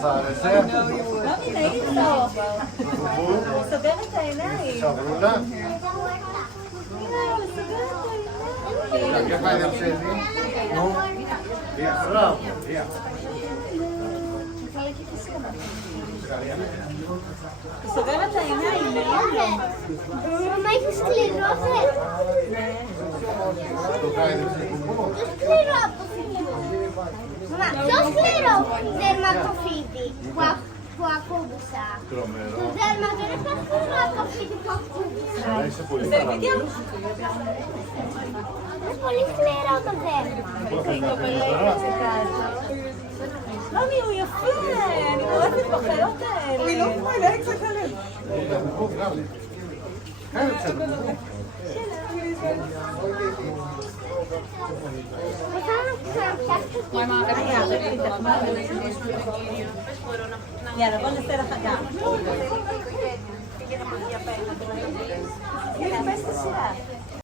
σας άρεσε? Όχι, θα ήρθω. Σοβέρα τα העיניים. Σαβρούλα. Κάποια πάει να ψεύδει. Μπράβο. Σοβέρα τα העיניים, Μαμά, έχει σκληρό Το χάιδεψε κουμπό. σκληρό από φίδι. Μαμά, πιο σκληρό δέρμα από φίδι που ακούμπησα. Τρομερό. Το δέρμα δεν είναι πιο σκληρό από φίδι που ακούμπησα. Είσαι πολύ χαρά. Είναι πολύ σκληρό το δέρμα. Μάμι, הוא יפה, אני אוהבת בחיות האלה. היא לא כמו אלה, היא קצת עליהם. Χάιδεψε το κουμπό. Μετά να ξαναπιάσω יאללה, בוא נעשה לך גם. הנה, פס את השעה.